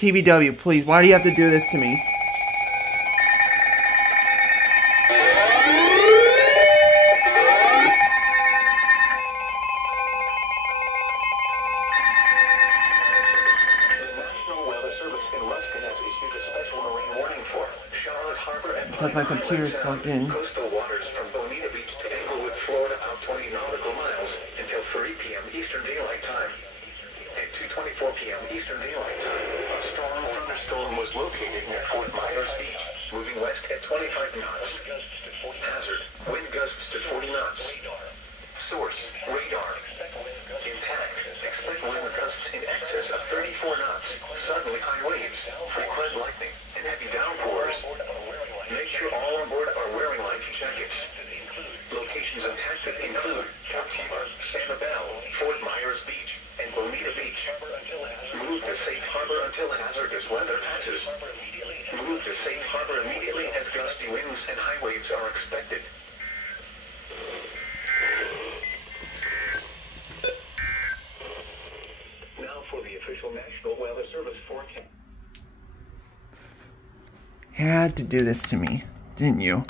TBW, please. Why do you have to do this to me? Because my computer is plugged in. Coastal waters from Bonita Beach to Englewood, Florida, out 20 nautical miles until 3 p.m. Eastern Daylight Time. At 2:24 p.m. Eastern Daylight Time, a strong thunderstorm was located near Fort Myers Beach, moving west at 25 knots. Hazard: wind gusts to 40 knots. Source: radar. Impact: expect wind gusts in excess of 34 knots. Suddenly high waves, frequent lightning, and heavy downpours. Make sure all on board are wearing life jackets. Locations impacted include Captiva, Sanibel, Fort Myers Beach, and Bonita Beach. Move to safe harbor until hazardous weather passes. Move to safe harbor immediately as gusty winds and high waves are expected. Now for the official National Weather Service forecast. You had to do this to me, didn't you?